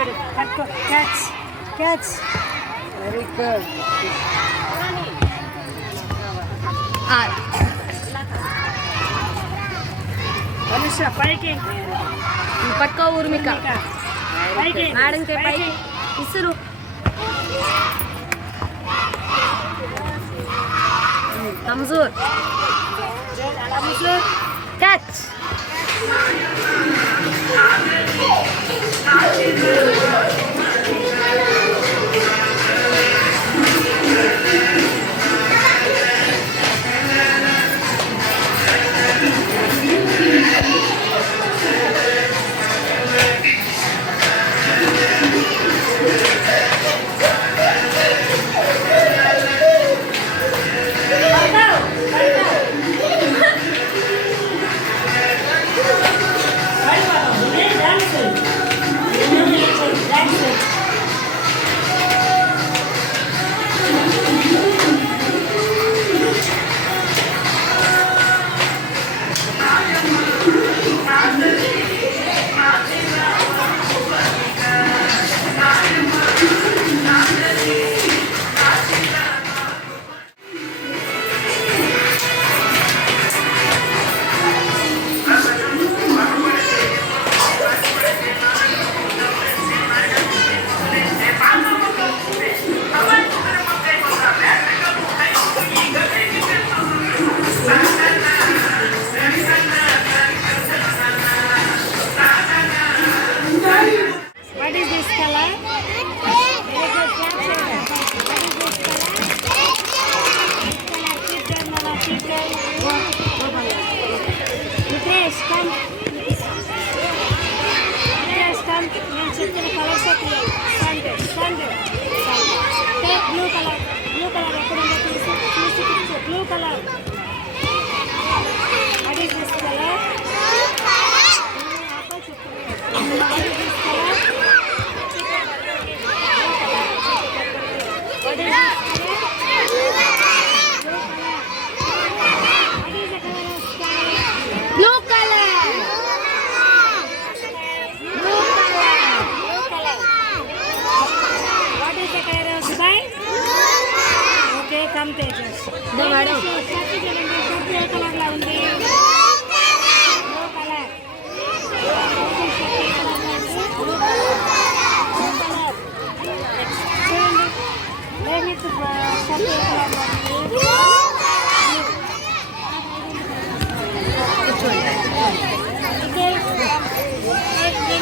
Catch catch very good. Anusha పైకి పట్టుకో ఊర్మిక. మేడం కే పైకి ఇసురు. కమ్జోర్ క్యాచ్.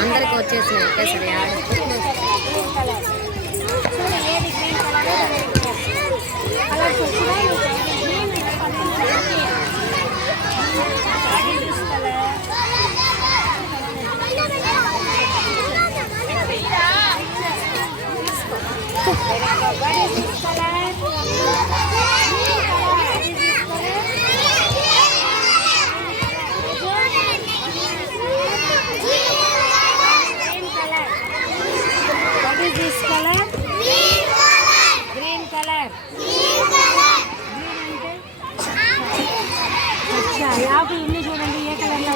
అందరికి వచ్చేసి ఒకేసారి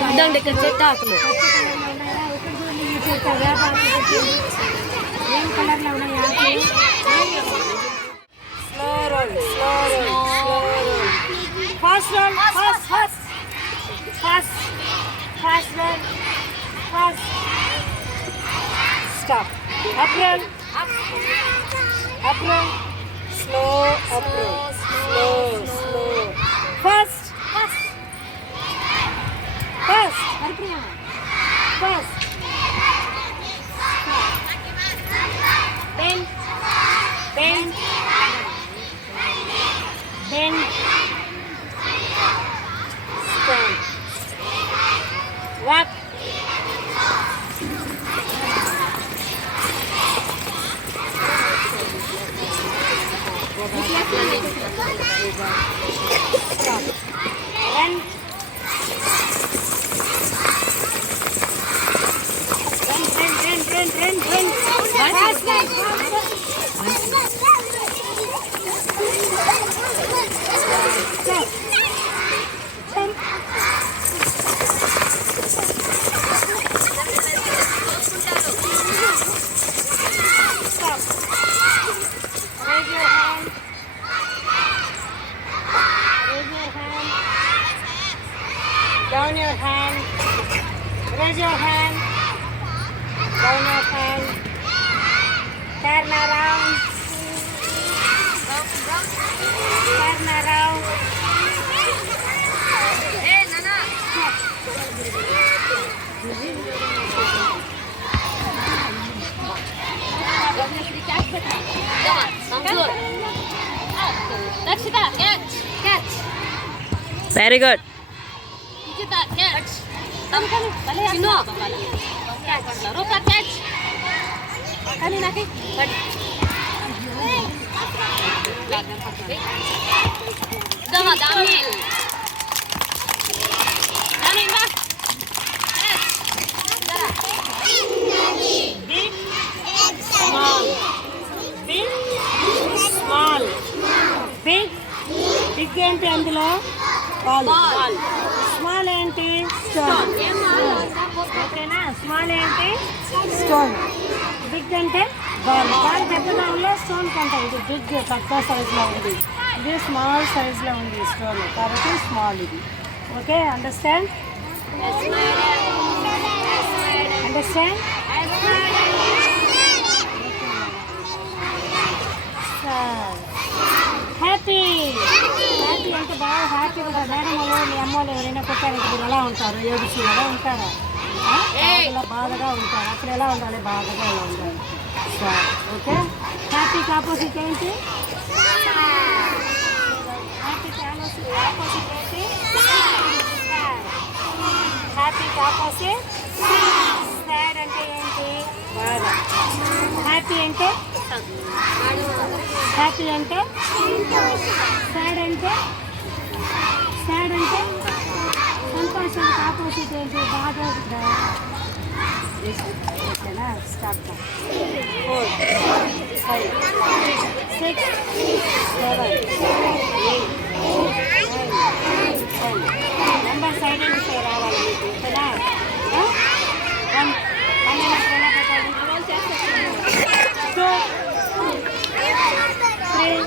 చూడండి ఇక్కడ చెట్టు ఆకులు ఏం కలర్లో ఉన్నాయి ఆకులు. Slow roll slow roll slow roll fast roll fast fast fast fast roll fast stop up roll up roll slow up roll slow slow fast fast fast bend bend bend stand walk stop run run fast Turn around. Turn around. Hey, Nana. Tamzur. Rakshita, catch. Catch. Very good. Nikita, catch. Chino. Catch. Rupa, catch. Kani naki. Dama, Dami. Dami, va. Big, small. Big, small. Big, big ఏంటి అందులో ball. Small ఏంటి స్టోన్. ఓకేనా? స్మాల్ ఏంటి stone. Big అంటే ball. Ball పెద్దగా ఉందో స్టోన్ కంటే ఇది బిగ్ తక్కువ సైజులో ఉంది, ఇది స్మాల్ సైజులో ఉంది స్టోన్, కాబట్టి స్మాల్ ఇది. Okay, understand? Understand? Happy. Happy అంటే బాగా హ్యాపీ ఉంటారు. మేడం వాళ్ళు మీ అమ్మ వాళ్ళు ఎవరైనా కొట్టారంటే మీరు ఎలా ఉంటారు? ఏడుచు ఎలా ఉంటారా? బాధగా బాధగా ఉంటారు. అప్పుడు ఎలా ఉండాలి? బాధగా ఎలా ఉండాలి? సార్. ఓకే, హ్యాపీకి ఆపోజిట్ ఏంటి? హ్యాపీకి ఆపోజిట్ ఏంటి? హ్యాపీకి ఆపోజిట్ సాడ్ అంటే ఏంటి? బాధ. హ్యాపీ అంటే హ్యాపీ అంటే సాడ్ అంటే సాడ్ అంటే సంతోషానికి ఆపోజిట్ ఏంటి? బాధ. ఓకేనా? స్టాప్. 4 5 6 7 8 9 నెంబర్ సైడ్ నుంచి రావాలి మీకు. ఓకేనా? 1 2 3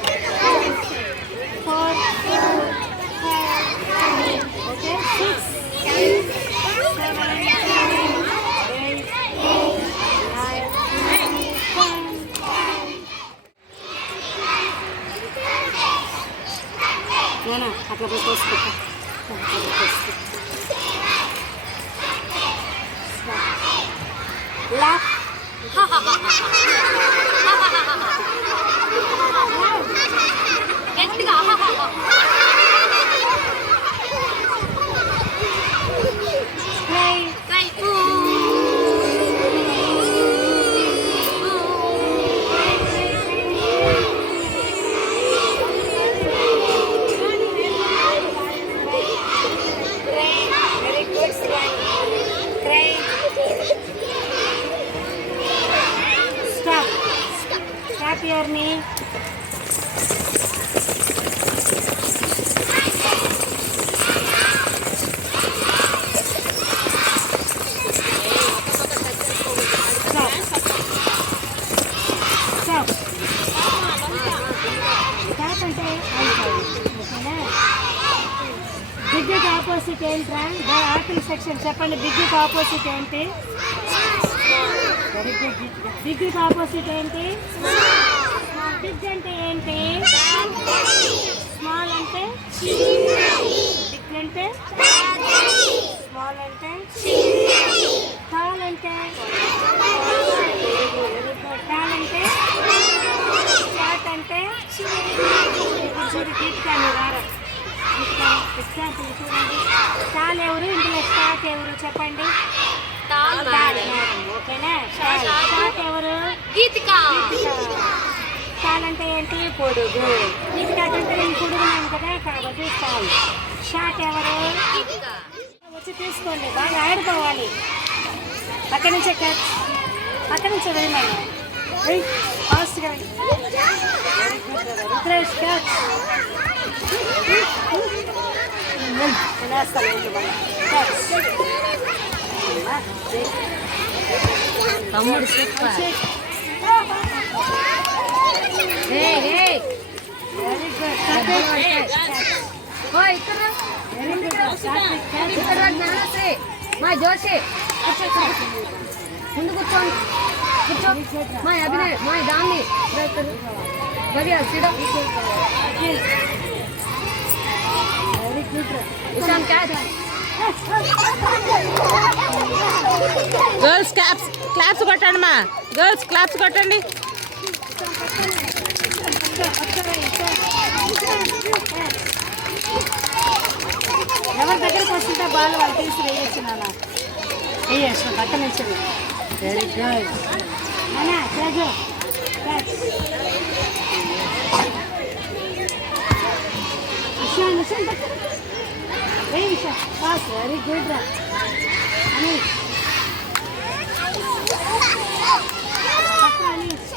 4 5 ఓకే 6 7 8 అట్లా పోయి కోసుకుంటా. లాఫ్. గట్టిగా. Cry. Cry. Very good, Swan. Cry. Stop. Stop your knee. Stop. Stop అంటే ఓకేనా? బిగ్కి ఆపోజిట్ ఏంట్రా? ఆపిల్ సెక్షన్ చెప్పండి. బిగ్కి ఆపోజిట్ ఏంటి? Very good. బిగ్కి ఆపోజిట్ ఏంటి? బిగ్ అంటే ఏంటి? స్మాల్ అంటే బిగ్ అంటే స్మాల్ అంటే టాల్ అంటే టాల్ అంటే షార్ట్ అంటే ఇప్పుడు చూడు గీతకాన్ని రారా. ఎగ్జాంపుల్ చూడండి. టాల్ ఎవరు? ఇందులో షార్ట్ ఎవరు చెప్పండి? ఓకేనా? షార్ట్ ఎవరు? గీతిక. టాల్ అంటే ఏంటి? పొడుగు. గీతిక అంటే నేను పొడుగున్నాను కదా, కాబట్టి టాల్. షార్ట్ ఎవరు? వచ్చి తీసుకోండి, బాగా ఆడుకోవాలి. పక్క నుంచే క్యాచ్, పక్క నుంచే వేయమని ఫాస్ట్గా. రుద్రేష్ క్యాచ్. తమ్ముడు సూపర్. Very good. మా జోషి ముందు కూర్చోండి. माय अभिनय माय दामनी बढ़िया सीधा ईशान कैच గర్ల్స్ క్లాప్స్ కొట్టండి మా గర్ల్స్ క్లాప్స్ కొట్టండి ఎవరి దగ్గరికి వస్తుంటే బాల్ వాళ్ళు తీసి వేయచ్చు నాన్న వేయచ్చు పక్కన వచ్చేది వెరీ గుడ్ నానా Raju Ishan Ishan very Ishan pass very good రా అనీష్ పక్క అనీష్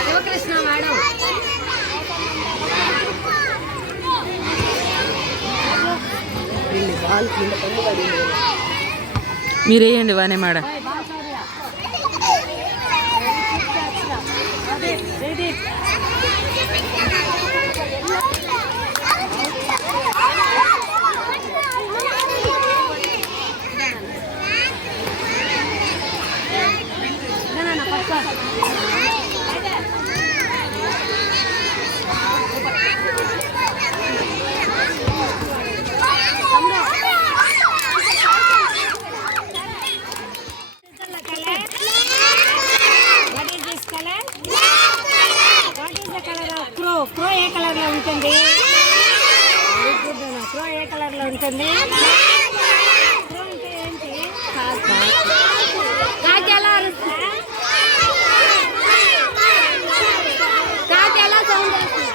శివకృష్ణ మేడం మీరు వేయండి వానే మేడం క్రో ఏ కలర్ లో ఉంటుంది క్రో ఏ కలర్ లో ఉంటుంది క్రో అంటే ఏంటి కాకి ఎలా అరుస్తా కాకి ఎలా సౌండ్ చేస్తుంది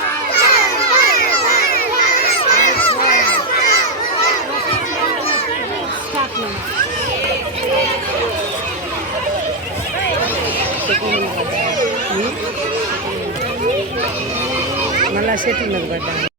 మళ్ళా షెట్ ఉన్నది పడ్డా